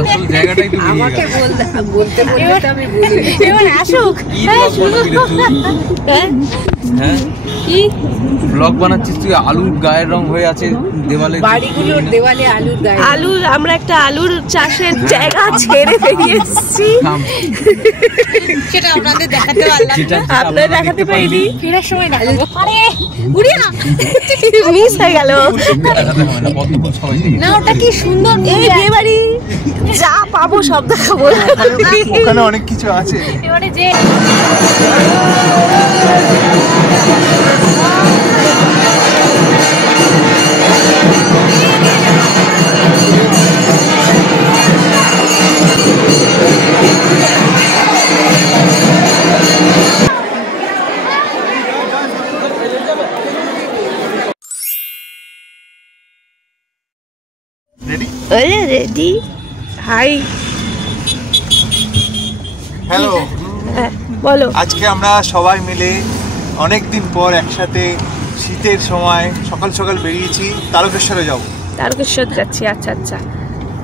আসল জায়গাটাই তো আমাকে বলতে আমি বলি এবার আসুক। হ্যাঁ কি ব্লগ বানাচ্ছিস তুই? আলুর গায়ের রং হয়ে আছে দেওয়ালে, বাড়িগুলোর দেওয়ালে আলুর গায়ে। আলুর আমরা একটা আলুর চাষের জায়গা ছেড়ে বেরিয়ে এসেছি, সেটা আপনাদের দেখাতে পারলাম না। আপনাদের দেখাতে পারিনি, ফেরার সময় দেখাবো। আরে উড়িয়ে না, মিস হয়ে গেল। না ওটা কি সুন্দর। এই বিয়ে বাড়ি যা পাবো সব দেখাবো। ওখানে অনেক কিছু আছে। এবারে যে রেডি। হাই, হ্যালো, বলো। আজকে আমরা সবাই মিলে অনেকদিন পর একসাথে শীতের সময় সকাল সকাল বেরিয়েছি তারকেশ্বরে যাব। তারকেশ্বর যাচ্ছি, আচ্ছা আচ্ছা,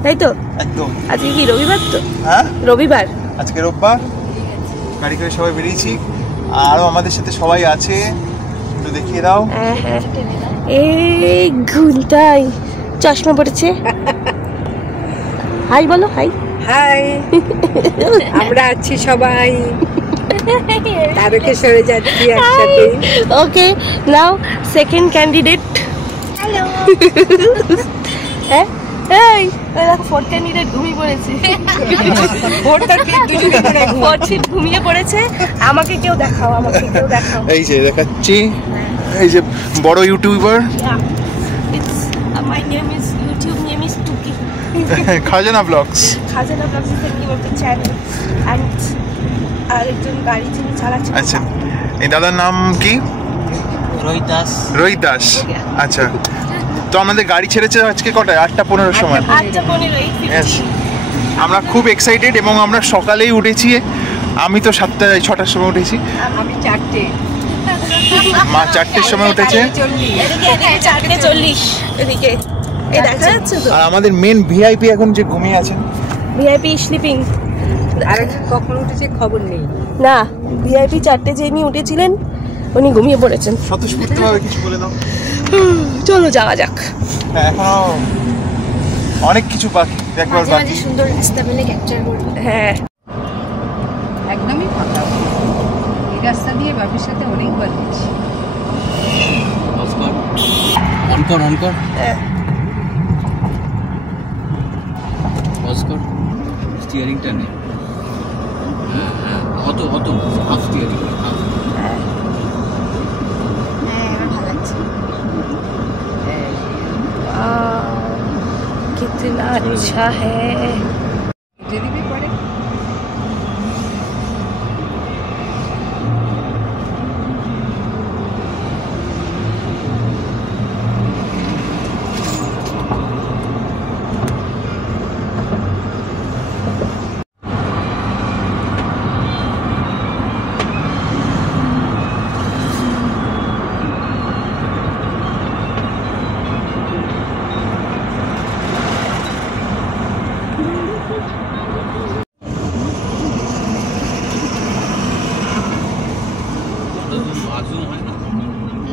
তাই তো। একদম। আজকে কি রবিবার? তো হ্যাঁ রবিবার, আজকে রোববার। গাড়ি করে সবাই বেরিয়েছি, আরও আমাদের সাথে সবাই আছে, একটু দেখিয়ে দাও। হ্যাঁ হ্যাঁ, এই ঘুমটাই চশমা পড়েছে। হাই বলো, হাই। হাই, আমরা আছি সবাই তারকেশ্বরে যাচ্ছি একসাথে। ওকে, নাও সেকেন্ড ক্যান্ডিডেট। হ্যালো। হ্যাঁ, এই দেখো ফোর্থ ক্যান্ডিডেট ঘুমিয়ে পড়েছে। ফোর্থ সিট ঘুমিয়ে পড়েছে। আমাকে কেউ দেখাও, আমাকে কেউ দেখাও। এই যে দেখাচ্ছি, এই যে বড় YouTuber. My name is YouTube name is Tuki. খাজানা ব্লগস। খাজানা blogs is the name of the channel. And আরেকজন গাড়ি যিনি চালাচ্ছেন। আচ্ছা, এই দাদার নাম কি? রোহিত দাস। রোহিত দাস, আচ্ছা। তো আমাদের গাড়ি ছেড়েছে আজকে কটায়? 8:15 সময়। 8:15। আমরা খুব এক্সাইটেড এবং আমরা সকালেই উঠেছি। আমি তো 6টার সময় উঠেছি, আমি 4টে, মা 4টের সময় উঠেছে। এদিকে 4:40 এদিকে এই দেখা যাচ্ছে তো। আর আমাদের মেন ভিআইপি এখন যে ঘুমিয়ে আছেন। VIP sleeping. আরেকজন কখন উঠেছে খবর নেই। না, ভিআইপি 4টে যিনি উঠেছিলেন উনি ঘুমিয়ে পড়েছেন। স্বতঃস্ফূর্তভাবে কিছু বলে দাও। চলো যাওয়া যাক। হ্যাঁ, এখনো অনেক কিছু বাকি দেখবার বাকি। সুন্দর রাস্তা পেলে ক্যাপচার করব। হ্যাঁ, একদমই ফাঁকা। এই রাস্তা দিয়ে বাপির সাথে অনেকবার গেছি। অনকর অনকর অস্কর স্টিয়ারিংটা নেই। অত অত হাফ স্টিয়ারিং। कितना अच्छा है। যদি भी পড়ে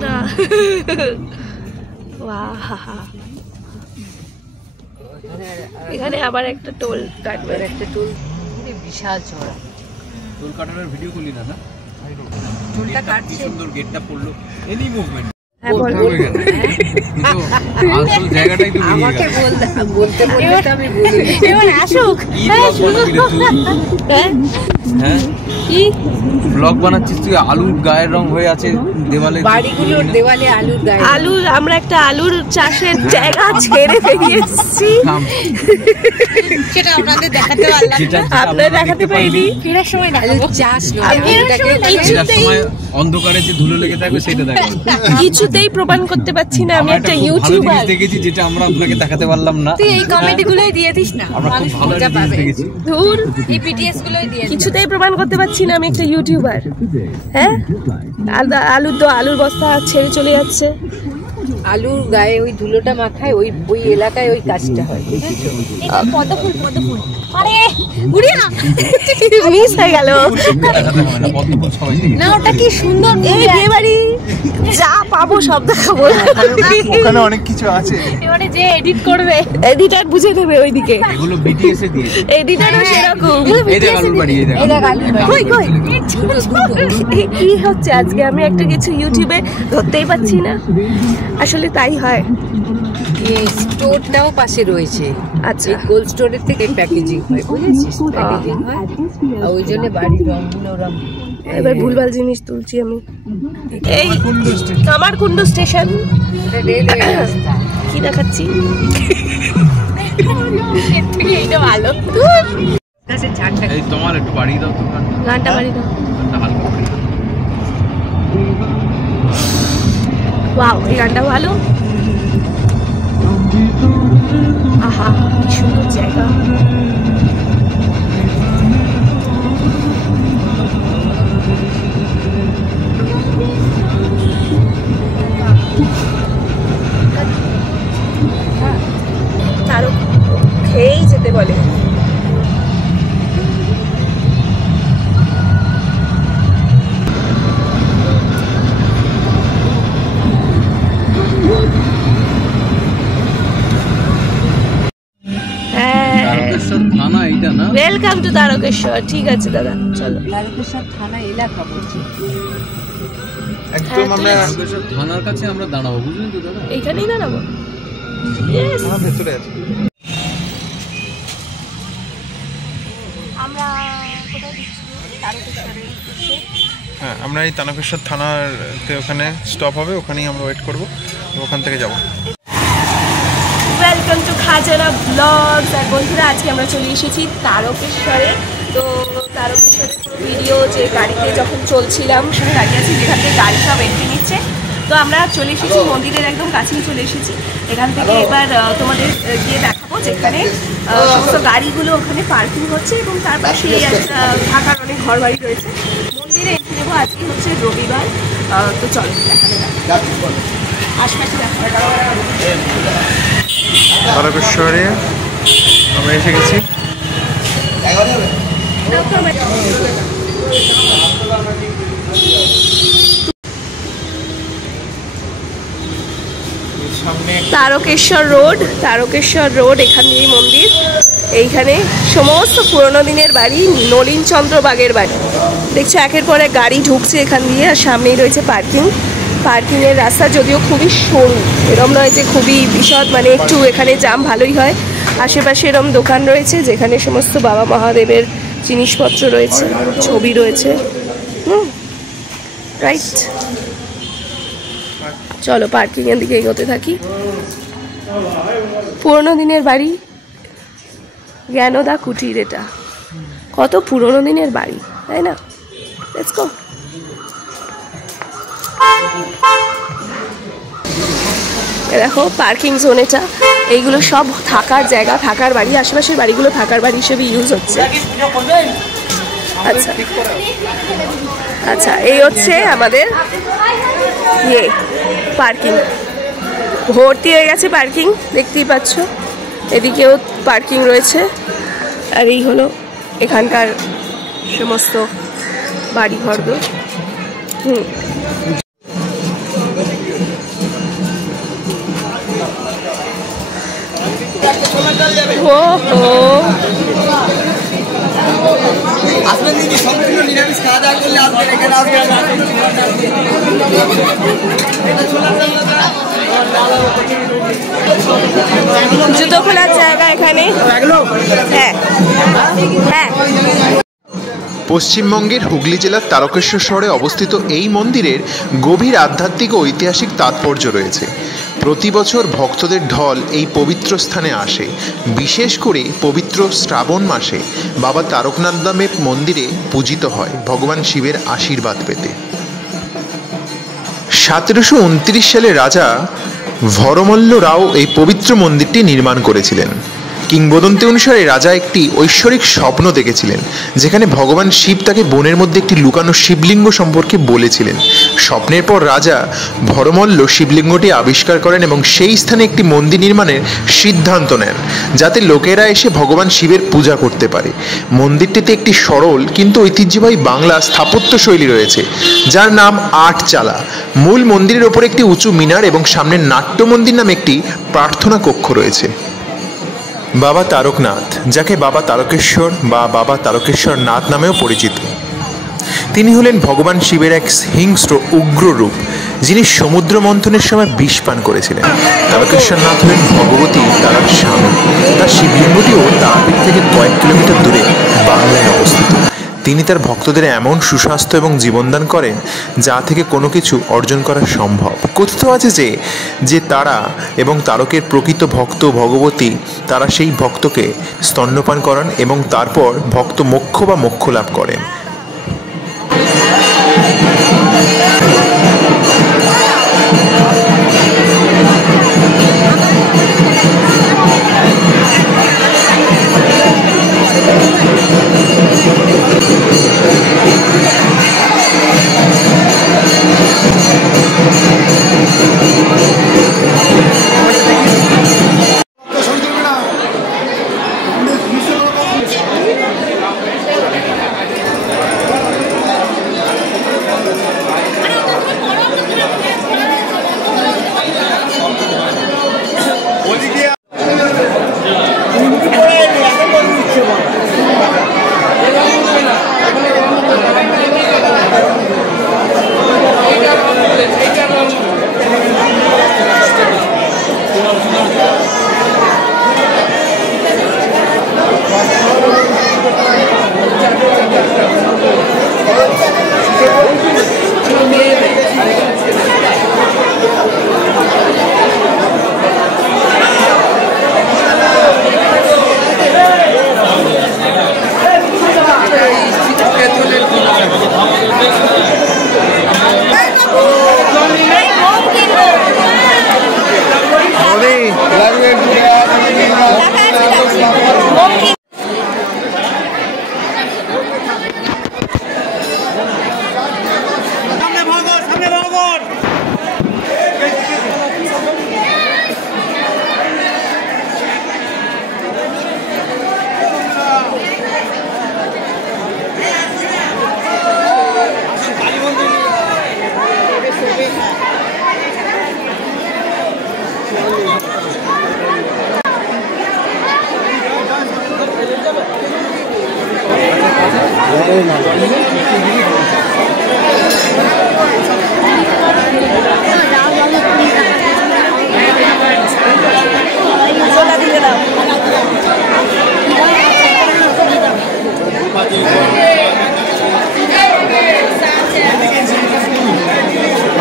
না। বাহ, এখানে আবার একটা টোল কাটবে। একটা টুল, বিশাল চড়া টোল কাটানোর ভিডিও করলি না? টুলটা কাটছে। সুন্দর গেটটা পড়লো, এনি মুভমেন্ট। হ্যাঁ বল। আসল জায়গাটাই তো আমাকে বলতে আমি বলি। এবার আসুক। হ্যাঁ কি ব্লগ বানাচ্ছিস তুই? আলুর গায়ের রং হয়ে আছে দেওয়ালে, বাড়িগুলোর দেওয়ালে আলুর গায়ে। আলুর আমরা একটা আলুর চাষের জায়গা ছেড়ে বেরিয়ে এসেছি, সেটা আপনাদের দেখাতে পারলাম না। আপনাদের দেখাতে পারিনি। ফেরার সময় দেখাবো। চাষ অন্ধকারে যে ধুলো লেগে থাকবে সেটা দেখাবো। কিছুতেই প্রমাণ করতে পারছি না আমি একটা ইউটিউবার দেখেছি যেটা আমরা আপনাকে দেখাতে পারলাম না। তুই এই কমেডিগুলোই দিয়ে দিস না, আমরা খুব ভালো জিনিস দেখেছি। ধুর, এই পিটিএস গুলোই দিয়ে দিস। কিছুতেই প্রমাণ করতে পারছি না আমি একটা ইউটিউবার। হ্যাঁ, আলুর বস্তা ছেড়ে চলে যাচ্ছে। আলুর গায়ে ওই ধুলোটা মাখায়, ওই ওই এলাকায় ওই কাজটা হয়, বুঝেছো? এটা পদ্ম ফুল আরে গুড়িয়া মিস হয়ে গেল না। ওটা কি সুন্দর, এই বিয়ে বাড়ি যা পাবো সব দেখাবো। ওখানে অনেক কিছু আছে, এবারে যে এডিট করবে এডিটার বুঝে দেবে ওইদিকে। এগুলো বিটিএস এ দিয়েছে। এডিটারও সেরকম। এই দেখ আলুর বাড়ি, এই দেখ এই দেখ আলুর বাড়ি। কই কই কি হচ্ছে আজকে? আমি একটা কিছু ইউটিউবে ধরতেই পাচ্ছি না। আসলে তাই হয়। এই স্টোরটাও পাশে রয়েছে। আচ্ছা, এই কোল্ড স্টোরের থেকে প্যাকেজিং হয়, বুঝেছিস? প্যাকেজিং হয় আর ওই জন্য বাড়ির রঙগুলো রং। এবার ভুলভাল জিনিস তুলছি আমি। এই কামারকুন্ড স্টেশন রেলওয়ে রাস্তা। কি দেখাচ্ছি? এর থেকে এইটা ভালো। কাছে ঝাড়টা এই তোমার একটু বাড়ি দাও তো গানটা। গানটা বাড়ি দাও। গানটা হালকা করে। ওয়াও, এই গানটা ভালো। আহা, কি সুন্দর জায়গা। আরো খেয়েই যেতে বলে। তারকেশ্বর থানা এইটা না? Welcome to Tarakeswar. ঠিক আছে দাদা, চলো। তারকেশ্বর থানা এলাকা বলছি। একদম আমরা তারকেশ্বর থানার কাছে আমরা দাঁড়াবো, বুঝলেন তো দাদা? এইখানেই দাঁড়াবো। ভেতরে আছি। আমরা কোথায় দিচ্ছি? তারকেশ্বরের উদ্দেশ্যে। হ্যাঁ, আমরা এই তারকেশ্বর থানাতে ওখানে স্টপ হবে, ওখানেই আমরা ওয়েট করব, ওখান থেকে যাব। ওয়েলকাম টু খাজানা ব্লগস। আর বন্ধুরা, আজকে আমরা চলে এসেছি তারকেশ্বরে। তো তারকেশ্বরের পুরো ভিডিও, যে গাড়িতে যখন চলছিলাম সেখানে দাঁড়িয়ে আছি, যেখান থেকে গাড়ি সব এন্ট্রি নিচ্ছে। তো আমরা চলে এসেছি মন্দিরের একদম কাছেই চলে এসেছি। এখান থেকে এবার তোমাদের গিয়ে দেখাবো যেখানে সমস্ত গাড়িগুলো ওখানে পার্কিং হচ্ছে, এবং তার পাশে একটা থাকার অনেক ঘর বাড়ি রয়েছে। মন্দিরে এন্ট্রি নেবো, আজকে হচ্ছে রবিবার। তো চলো দেখাতে আশপাশে দেখা। তারকেশ্বরে আমরা এসে গেছি। তারকেশ্বর রোড, এখান দিয়েই মন্দির। এইখানে সমস্ত পুরোনো দিনের বাড়ি, নলিন চন্দ্র বাগের বাড়ি। দেখছো একের পর এক গাড়ি ঢুকছে এখান দিয়ে, আর সামনেই রয়েছে পার্কিংয়ের রাস্তা, যদিও খুবই সরু, এরম নয় যে খুবই বিশদ, মানে একটু এখানে জাম ভালোই হয়। আশেপাশে এরম দোকান রয়েছে যেখানে সমস্ত বাবা মহাদেবের জিনিসপত্র রয়েছে, ছবি রয়েছে। রাইট, চলো পার্কিংয়ের দিকে এগোতে থাকি। পুরোনো দিনের বাড়ি, জ্ঞানদা কুটির। এটা কত পুরোনো দিনের বাড়ি, তাই না? Let's go. দেখো পার্কিং জোন এটা, এইগুলো সব থাকার জায়গা, থাকার বাড়ি। আশেপাশের বাড়িগুলো থাকার বাড়ি হিসেবে ইউজ হচ্ছে। আচ্ছা আচ্ছা, এই হচ্ছে আমাদের পার্কিং। ভর্তি হয়ে গেছে পার্কিং, দেখতেই পাচ্ছ। এদিকেও পার্কিং রয়েছে, আর এই হলো এখানকার সমস্ত বাড়ি ঘরগুলো। আসবেন দিদি, সম্পূর্ণ নিরামিষ খাওয়া দাওয়া করলে আসবেন, এখানে আসবেন। জুতো খোলার জায়গা এখানে। হ্যাঁ হ্যাঁ। পশ্চিমবঙ্গের হুগলি জেলার তারকেশ্বর শহরে অবস্থিত এই মন্দিরের গভীর আধ্যাত্মিক ও ঐতিহাসিক তাৎপর্য রয়েছে। প্রতি বছর ভক্তদের ঢল এই পবিত্র স্থানে আসে। বিশেষ করে পবিত্র শ্রাবণ মাসে বাবা তারকনাথ ধামের মন্দিরে পূজিত হয় ভগবান শিবের আশীর্বাদ পেতে। 1729 সালে রাজা ভরমল্ল রাও এই পবিত্র মন্দিরটি নির্মাণ করেছিলেন। কিংবদন্তি অনুসারে রাজা একটি ঐশ্বরিক স্বপ্ন দেখেছিলেন, যেখানে ভগবান শিব তাকে বনের মধ্যে একটি লুকানো শিবলিঙ্গ সম্পর্কে বলেছিলেন। স্বপ্নের পর রাজা ভরমল্ল শিবলিঙ্গটি আবিষ্কার করেন এবং সেই স্থানে একটি মন্দির নির্মাণের সিদ্ধান্ত নেন, যাতে লোকেরা এসে ভগবান শিবের পূজা করতে পারে। মন্দিরটিতে একটি সরল কিন্তু ঐতিহ্যবাহী বাংলা স্থাপত্য শৈলী রয়েছে, যার নাম আটচালা। মূল মন্দিরের ওপর একটি উঁচু মিনার এবং সামনে নাট্য মন্দির নামে একটি প্রার্থনা কক্ষ রয়েছে। বাবা তারকনাথ, যাকে বাবা তারকেশ্বর বা বাবা তারকেশ্বর নাথ নামেও পরিচিত, তিনি হলেন ভগবান শিবের এক হিংস্র উগ্র রূপ, যিনি সমুদ্র মন্থনের সময় বিষ পান করেছিলেন। তারকেশ্বর নাথ হলেন ভগবতী তারার স্বামী। তার শিবলিঙ্গটিও তারাপীঠ থেকে কয়েক কিলোমিটার দূরে বাংলায় অবস্থিত। তিনি তার ভক্তদের এমন সুস্বাস্থ্য এবং জীবনদান করেন, যা থেকে কোনো কিছু অর্জন করা সম্ভব। কথিত আছে যে তারা এবং তারকের প্রকৃত ভক্ত ভগবতী তারা সেই ভক্তকে স্তন্যপান করান এবং তারপর ভক্ত মোক্ষ বা মোক্ষ লাভ করেন।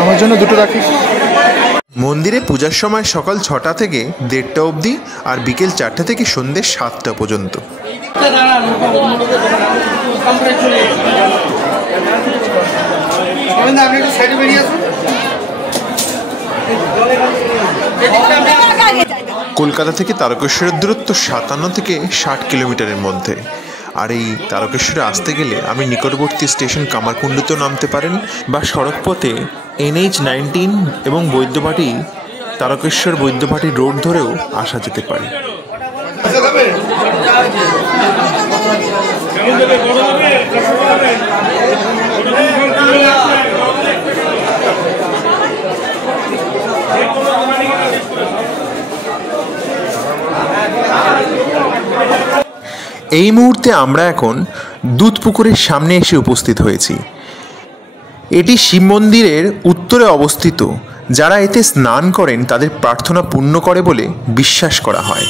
আমার জন্য দুটো রাখিস। মন্দিরে পূজার সময় সকাল 6টা থেকে 1:30 অবধি আর বিকেল 4টা থেকে সন্ধ্যে 7টা পর্যন্ত। কলকাতা থেকে তারকেশ্বরের দূরত্ব 57 থেকে 60 কিলোমিটারের মধ্যে। আর এই তারকেশ্বরে আসতে গেলে আপনি নিকটবর্তী স্টেশন কামারকুণ্ডুতেও নামতে পারেন, বা সড়কপথে NH-19 এবং বৈদ্যবাটি তারকেশ্বর বৈদ্যবাটি রোড ধরেও আসা যেতে পারে। এই মুহূর্তে আমরা এখন দুধপুকুরের সামনে এসে উপস্থিত হয়েছি। এটি শিব মন্দিরের উত্তরে অবস্থিত। যারা এতে স্নান করেন তাদের প্রার্থনা পূর্ণ করে বলে বিশ্বাস করা হয়।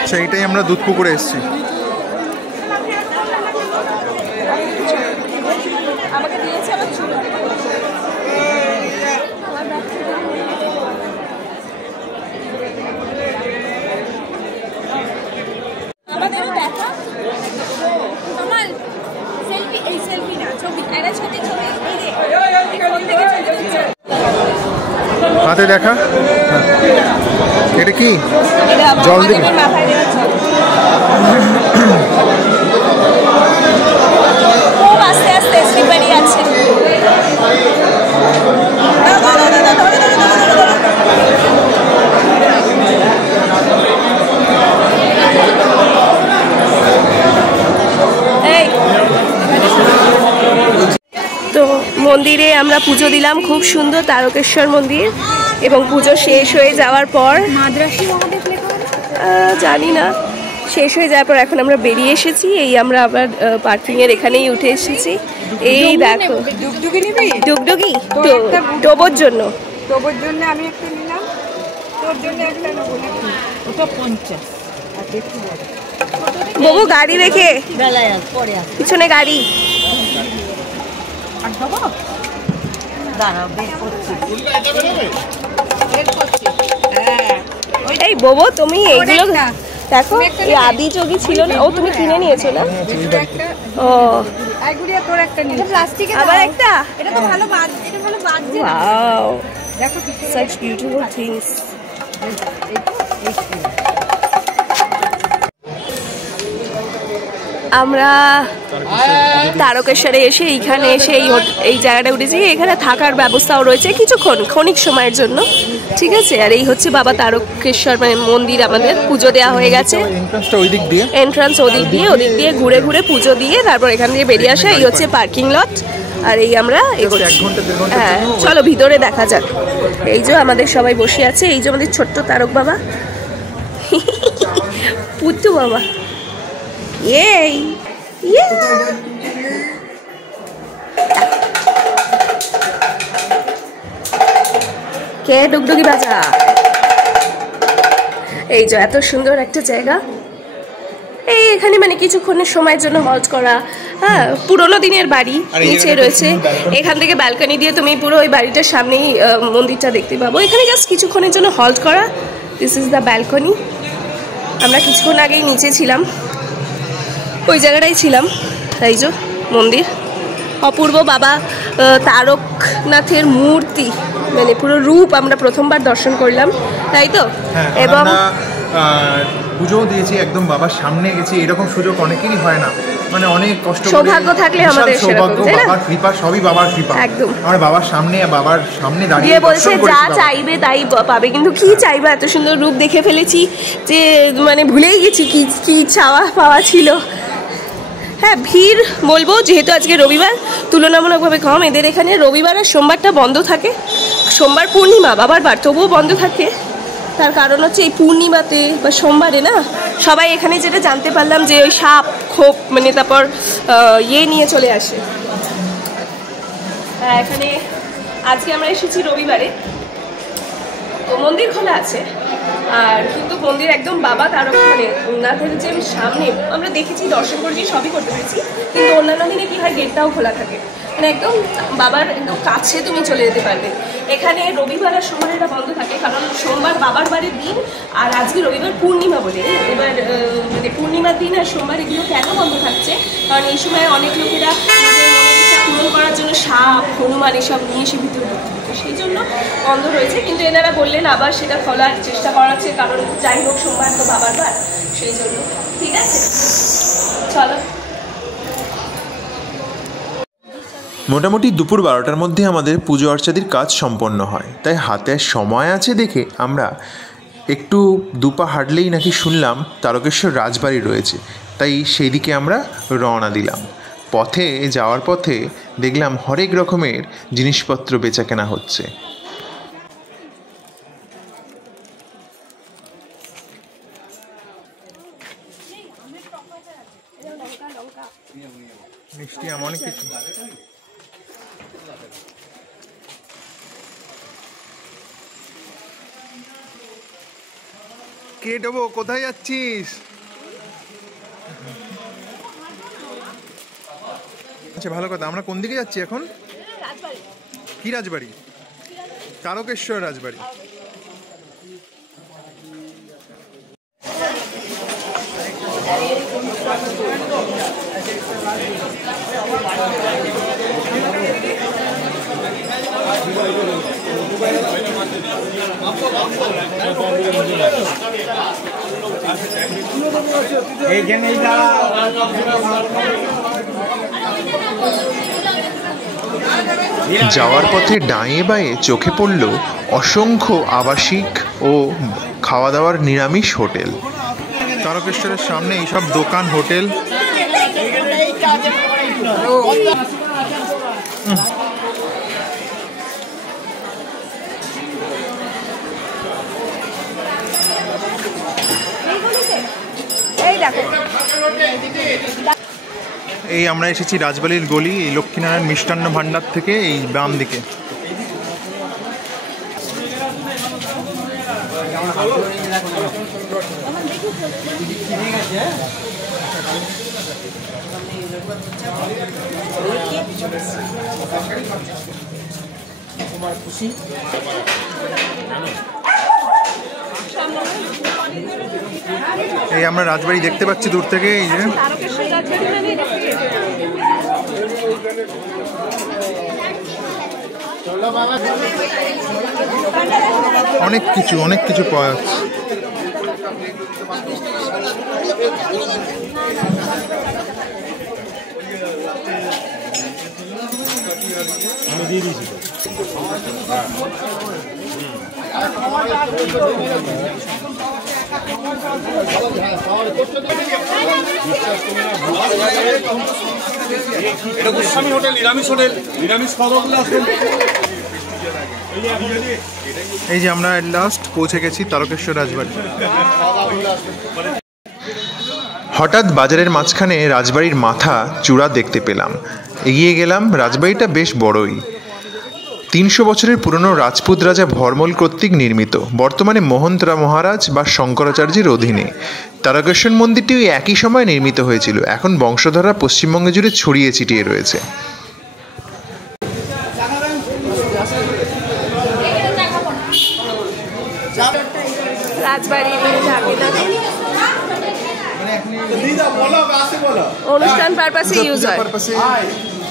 আচ্ছা, এটাই আমরা দুধপুকুরে এসেছি। হাতে দেখা। এটা কি এটা জল দিবি? মাথায় দেওয়ার জল। খুব আস্তে আস্তে স্লিপারি আছে। তো মন্দিরে আমরা পুজো দিলাম, খুব সুন্দর তারকেশ্বর মন্দির। এবং পুজো শেষ হয়ে যাওয়ার পর জানি না, শেষ হয়ে যাওয়ার পর এখন আমরা বেরিয়ে এসেছি। এই আমরা আবার পার্কিংয়ের এখানেই উঠে এসেছি। এই দেখো ডুগডুগি ডোবোর জন্য। তোর জন্য আমি একটা নিলাম, তোর জন্য একটা নেবো নাকি? ওটা 50। আর দেখি বাবু গাড়ি রেখে পিছনে গাড়ি। এই বাবু তুমি এইগুলো দেখো, এই আদি যোগী ছিল না? ও তুমি কিনে নিয়েছো না? ও তোর একটা নিলাম, প্লাস্টিকের আবার একটা। এটা তো ভালো বাদ, এটা ভালো বাদ। ওয়াও, দেখো such beautiful things. আমরা তারকেশ্বরে এসে এইখানে এসে এই জায়গাটা উঠেছি। এখানে থাকার ব্যবস্থাও রয়েছে কিছুক্ষণ, ক্ষণিক সময়ের জন্য, ঠিক আছে। আর এই হচ্ছে বাবা তারকেশ্বর মন্দির। আমাদের পুজো দেওয়া হয়ে গেছে। এন্ট্রান্স ওদিক দিয়ে ঘুরে ঘুরে পুজো দিয়ে তারপর এখান দিয়ে বেরিয়ে আসা। এই হচ্ছে পার্কিং লট। আর এই আমরা হ্যাঁ, চলো ভিতরে দেখা যাক। এই যে আমাদের সবাই বসে আছে। এই যে আমাদের ছোট্ট তারক বাবা, পুত্তু বাবা। এই কে ডুগডুগি বাজা। এই যে এত সুন্দর একটা জায়গা। এই এখানে মানে কিছুক্ষণের সময়ের জন্য হল্ট করা। হ্যাঁ, পুরোনো দিনের বাড়ি নিচে রয়েছে। এখান থেকে ব্যালকনি দিয়ে তুমি পুরো ওই বাড়িটার সামনেই মন্দিরটা দেখতে পাবো। এখানে জাস্ট কিছুক্ষণের জন্য হল্ট করা। This is the balcony. আমরা কিছুক্ষণ আগেই নিচে ছিলাম, ওই জায়গাটাই ছিলাম। এই যে মন্দির, অপূর্ব বাবা তারকনাথের মূর্তি, মানে পুরো রূপ আমরা প্রথমবার দর্শন করলাম, তাই তো? এবং পুজোও দিয়েছি, একদম বাবার সামনে গেছি। এরকম সুযোগ অনেকেরই হয় না, মানে অনেক কষ্ট, সৌভাগ্য থাকলে আমাদের সৌভাগ্য, বাবার কৃপা, সবই বাবার কৃপা। একদম আমার বাবার সামনে দাঁড়িয়ে বলছে যা চাইবে তাই পাবে। কিন্তু কি চাইবে, এত সুন্দর রূপ দেখে ফেলেছি যে মানে ভুলেই গেছি কি চাওয়া পাওয়া ছিল। হ্যাঁ, ভিড় বলবো যেহেতু আজকে রবিবার তুলনামূলকভাবে কম। এদের এখানে রবিবার আর সোমবারটা বন্ধ থাকে। সোমবার পূর্ণিমা, বাবার বার, তবুও বন্ধ থাকে। তার কারণ হচ্ছে এই পূর্ণিমাতে বা সোমবারে না সবাই এখানে, যেটা জানতে পারলাম যে ওই সাপ খোপ মানে তারপর নিয়ে চলে আসে। এখানে আজকে আমরা এসেছি রবিবারে, তো মন্দির খোলা আছে। আর কিন্তু মন্দির একদম বাবা তারকনাথের যে সামনে আমরা দেখেছি, দর্শন করেছি, সবই করতে পেরেছি। কিন্তু অন্যান্য দিনে কি হয়, গেটটাও খোলা থাকে, মানে একদম বাবার একদম কাছে তুমি চলে যেতে পারবে। এখানে রবিবার আর সোমবার এটা বন্ধ থাকে, কারণ সোমবার বাবার বাড়ির দিন আর আজকে রবিবার পূর্ণিমা বলে। এবার মানে পূর্ণিমার দিন আর সোমবার এগুলো কেন বন্ধ থাকছে, কারণ এই সময় অনেক লোকেরা নিজের মনের ইচ্ছা পূরণ করার জন্য সাপ, হনুমান এসব নিয়ে এসে ভিতরে ঢুকতে, সেই জন্য বন্ধ রয়েছে। কিন্তু এনারা বললেন আবার সেটা খোলার চেষ্টা করা হচ্ছে, কারণ যাই হোক সোমবার তো বাবার বার, সেই জন্য। ঠিক আছে, চলো। মোটামুটি দুপুর 12টার মধ্যে আমাদের পুজো অর্চাদির কাজ সম্পন্ন হয়। তাই হাতে সময় আছে দেখে আমরা একটু দুপা হাঁটলেই নাকি শুনলাম তারকেশ্বর রাজবাড়ি রয়েছে, তাই সেই দিকে আমরা রওনা দিলাম। পথে যাওয়ার পথে দেখলাম হরেক রকমের জিনিসপত্র বেচাকেনা হচ্ছে। মিষ্টি অনেক কিছু। কে ডবো, কোথায় যাচ্ছিস? আচ্ছা, ভালো কথা। আমরা কোন দিকে যাচ্ছি এখন? কি রাজবাড়ি? তারকেশ্বর রাজবাড়ি। যাওয়ার পথে ডাঁয়ে বাঁয়ে চোখে পড়ল অসংখ্য আবাসিক ও খাওয়া দাওয়ার নিরামিষ হোটেল। তারকেশ্বরের সামনে এইসব দোকান হোটেল। এই আমরা এসেছি রাজবাড়ির গলি, এই লক্ষ্মীনারায়ণ মিষ্টান্ন ভাণ্ডার থেকে এই বাম দিকে। এই আমরা রাজবাড়ি দেখতে পাচ্ছি দূর থেকে। এই যে অনেক কিছু পাওয়া যাচ্ছে। এই যে আমরা লাস্ট পৌঁছে গেছি তারকেশ্বর রাজবাড়ি। হঠাৎ বাজারের মাঝখানে রাজবাড়ির মাথা চূড়া দেখতে পেলাম। এগিয়ে গেলাম। রাজবাড়িটা বেশ বড়ই। 300 বছরের পুরনো রাজপুত রাজা ভরমল কর্তৃক নির্মিত। বর্তমানে মহন্তরা মহারাজ বা শঙ্করাচার্যের অধীনে। তারকেশ্বর মন্দিরটিও একই সময় নির্মিত হয়েছিল। এখন বংশধররা পশ্চিমবঙ্গ জুড়ে ছড়িয়ে ছিটিয়ে রয়েছে। অনুষ্ঠান পারপাসে ইউজ হয়,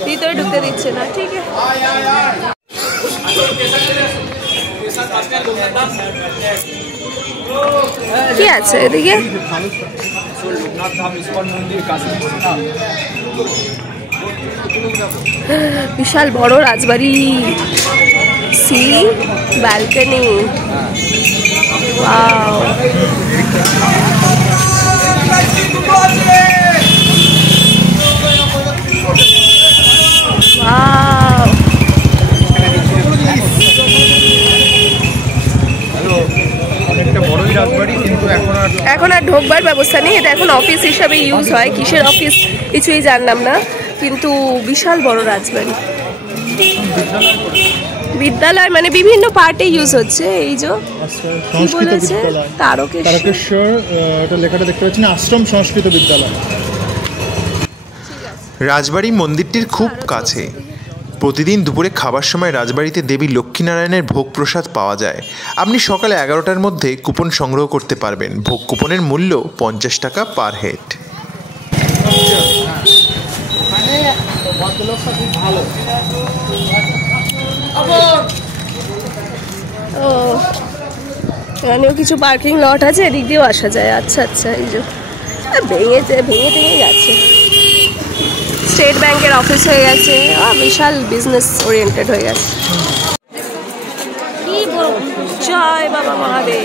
ভিতরে ঢুকতে দিচ্ছে না। ঠিক আছে, কি আছে এদিকে? বিশাল বড় রাজবাড়ি, সি ব্যালকনি। ওয়াও, ওয়াও, এখন আর ঢোকবার ব্যবস্থা নেই। এটা এখন অফিস হিসাবে ইউজ হয়। কিসের অফিস কিছুই জানলাম না, কিন্তু বিশাল বড় রাজবাড়ি। বিদ্যালয় মানে বিভিন্ন পার্টে ইউজ হচ্ছে। এই যে কি বলেছে তারকেশ্বর, এটা লেখাটা দেখতে পাচ্ছেন আশ্রম সংস্কৃত বিদ্যালয়। রাজবাড়ি মন্দিরটির খুব কাছে। প্রতিদিন দুপুরে খাবার সময় রাজবাড়িতে দেবী লক্ষ্মীনারায়ণের ভোগ প্রসাদ পাওয়া যায়। আপনি সকালে 11টার মধ্যে কুপন সংগ্রহ করতে পারবেন। ভোগ কুপনের মূল্য 50 টাকা পার হেড। ও, এখানেও কিছু পার্কিং লট আছে, এদিক দিয়েও আসা যায়। আচ্ছা আচ্ছা, এই যে ভেঙে যাচ্ছে। স্টেট ব্যাংকের অফিস হয়ে গেছে, বিশাল বিজনেস ওরিয়েন্টেড হয়ে গেছে। জয় বাবা মহাদেব।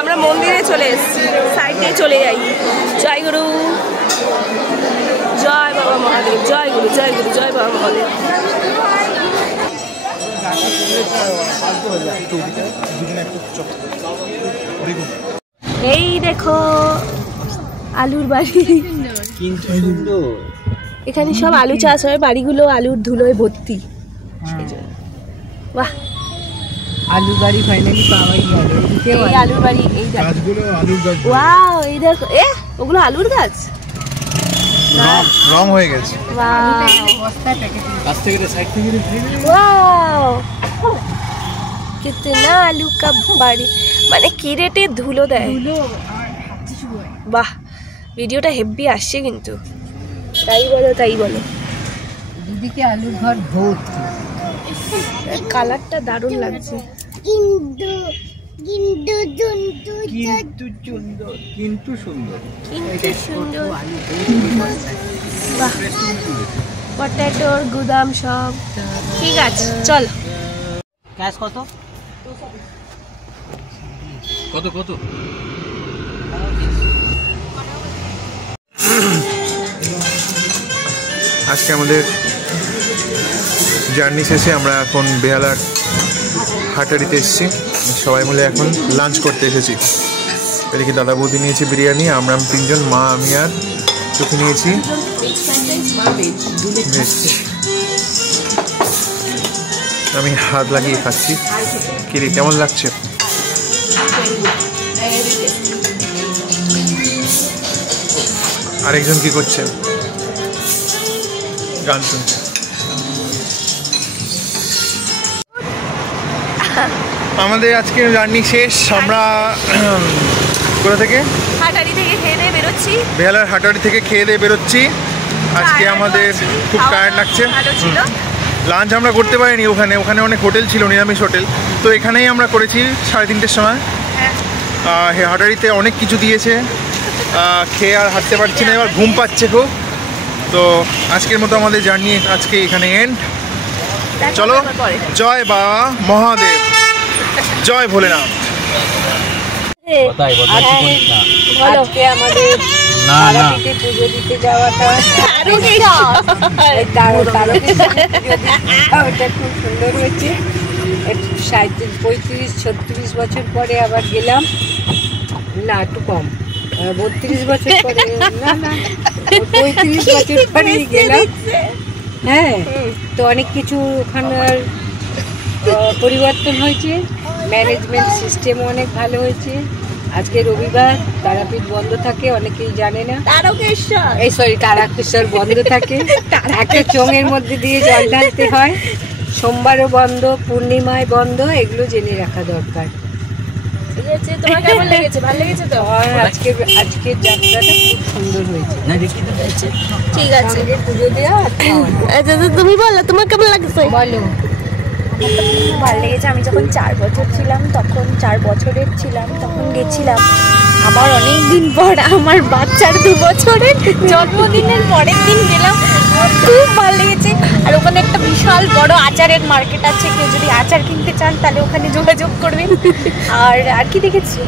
আমরা মন্দিরে চলে এসেছি, সাইড দিয়ে চলে যাই। জয় গুরু, জয় বাবা মহাদেব, জয় গুরু, জয় গুরু, জয় বাবা মহাদেব। এই দেখো আলুর বাড়ি, এখানে সব আলু চাষ হয়। বাড়িগুলো আলুর ধুলোয় ভর্তি। বাহ, আলু বাড়ি ফাইনালি পাওয়াই গেল। এই আলুর বাড়ি, এই গাছগুলো আলুর গাছ। ওয়াও, এই দেখো, ওগুলো আলুর গাছ, রং হয়ে গেছে। ওয়াও, কিতনা আলু কা বাড়ি। মানে কি রেটে ধুলো দেয়। বাহ, ভিডিওটা হেভি আসছে কিন্তু, তাই বলো। দুদিকে আলুর ঘর ভর্তি, কালারটা দারুণ লাগছে। কিন্তু সুন্দর বাহ, পটেটোর গুদাম সব ঠিক আছে। চল ক্যাশ কত কত কত? আজকে আমাদের জার্নি শেষে আমরা এখন বেহালার হাটারিতে এসেছি, সবাই মিলে এখন লাঞ্চ করতে এসেছি। এদিকে দাদা বৌদি নিয়েছি বিরিয়ানি, আমরা তিনজন, মা আমি আর চোখে নিয়েছি ভেজ। আমি হাত লাগিয়ে খাচ্ছি। কিরে কেমন লাগছে? আরেকজন কি করছেন? গান শুনছে। আমাদের আজকের জার্নি শেষ। আমরা কোথা থেকে? হাটারি থেকে খেয়ে দিয়ে বেরোচ্ছি। বেহালার হাটারি থেকে খেয়ে দিয়ে বেরোচ্ছি। আজকে আমাদের খুব টায়ার্ড লাগছে। লাঞ্চ আমরা করতে পারিনি, ওখানে অনেক হোটেল ছিল, নিরামিষ হোটেল, তো এখানেই আমরা করেছি 3:30-র সময়। হাটারিতে অনেক কিছু দিয়েছে, খেয়ে আর হাঁটতে পারছি না, এবার ঘুম পাচ্ছে খুব। তো আজকের মতো আমাদের জার্নি আজকে এখানে এন্ড। চলো, জয় বাবা মহাদেব, জয় ভোলেনাথ। আজকে আমাদের তারাপীঠে পুজো দিতে যাওয়াটা ওটা খুব সুন্দর হয়েছে। 35-36 বছর পরে আবার গেলাম, না একটু কম, 32 বছর পরে, না 35 বছর পরেই গেলাম। হ্যাঁ, তো অনেক কিছু ওখানকার পরিবর্তন হয়েছে, ম্যানেজমেন্ট সিস্টেমও অনেক ভালো হয়েছে। আজকে রবিবার, তারাপীঠ বন্ধ থাকে, অনেকেই জানে না। তারকেশ্বর বন্ধ থাকে, একটা চোঙের মধ্যে দিয়ে জল ঢালতে হয়। সোমবারও বন্ধ, পূর্ণিমায় বন্ধ, এগুলো জেনে রাখা দরকার। তোমার কেমন লেগেছে? ভালো লেগেছে তো? আজকের যাত্রাটা খুব সুন্দর হয়েছে। ঠিক আছে, পুজো দেওয়া। আচ্ছা তুমি বলো তোমার কেমন লাগছে? বলো। খুব ভালো লেগেছে। আমি যখন 4 বছর ছিলাম, তখন 4 বছরের ছিলাম, তখন গেছিলাম। আবার অনেক দিন পর আমার বাচ্চার 2 বছরের জন্মদিনের পরের দিন গেলাম, খুব ভালো লেগেছে। আর ওখানে একটা বিশাল বড় আচারের মার্কেট আছে, কেউ যদি আচার কিনতে চান তাহলে ওখানে যোগাযোগ করবেন। আর কি দেখেছি,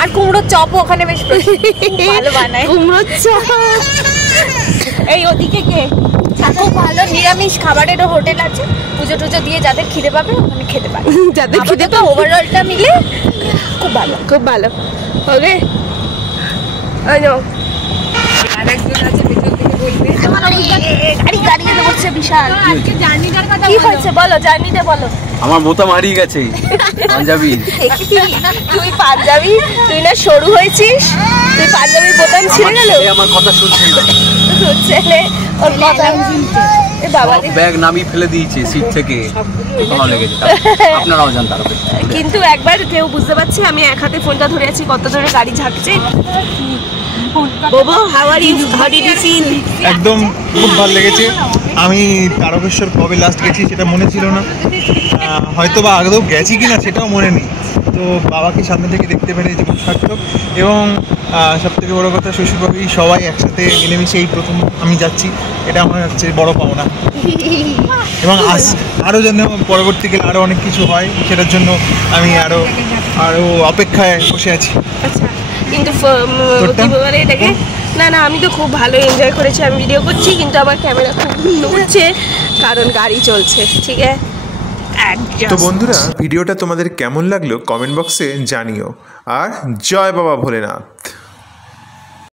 আর কুমড়োর চপও ওখানে বেশ ভালো বানায়। কুমড়োর চপ এই ওদিকে কে খুব ভালো নিরামিষ খাবারেরও হোটেল আছে, পুজো টুজো দিয়ে যাদের খিদে পাবে ওখানে খেতে পারে। যাদের খিদে তো ওভারঅলটা মিলে খুব ভালো, খুব ভালো হবে। আরেকজন আছে ভিতর থেকে বলবে। গাড়ি বলছে বিশাল। কি হয়েছে বলো, জার্নিটা বলো। আমার বোতাম হারিয়ে গেছে পাঞ্জাবি। তুই পাঞ্জাবি, তুই না সরু হয়েছিস, তুই পাঞ্জাবির বোতাম ছিঁড়ে গেল। আমার কথা শুনছে না, ছেলে ওর কথা বাবা ব্যাগ নামিয়ে ফেলে দিয়েছে সিট থেকে। ভালো লেগেছে, আপনারাও জান তার। কিন্তু একবার কেউ বুঝতে পারছে আমি এক হাতে ফোনটা ধরে আছি, কত জোরে গাড়ি ঝাঁকছে। একদম খুব ভালো লেগেছে। আমি তারকেশ্বর কবে লাস্ট গেছি সেটা মনে ছিল না, হয়তো বা আগেও গেছি কিনা সেটাও মনে নেই। তো বাবাকে সামনে থেকে দেখতে পেরে জীবন সার্থক। এবং সবথেকে বড় কথা, শ্বশুরবাড়ি সবাই একসাথে মিলেমিশে এই প্রথম আমি যাচ্ছি, এটা আমার হচ্ছে বড় পাওনা। এবং আরও যেন পরবর্তীকালে আরও অনেক কিছু হয়, সেটার জন্য আমি আরও অপেক্ষায় বসে আছি। আচ্ছা, কিন্তু কি বলে এটাকে, না আমি তো খুব ভালো এনজয় করেছি। আমি ভিডিও করছি কিন্তু আমার ক্যামেরা খুব নড়ছে, কারণ গাড়ি চলছে। ঠিক আছে, তো বন্ধুরা, ভিডিওটা তোমাদের কেমন লাগলো কমেন্ট বক্সে জানিও। আর জয় বাবা ভোলেনাথ।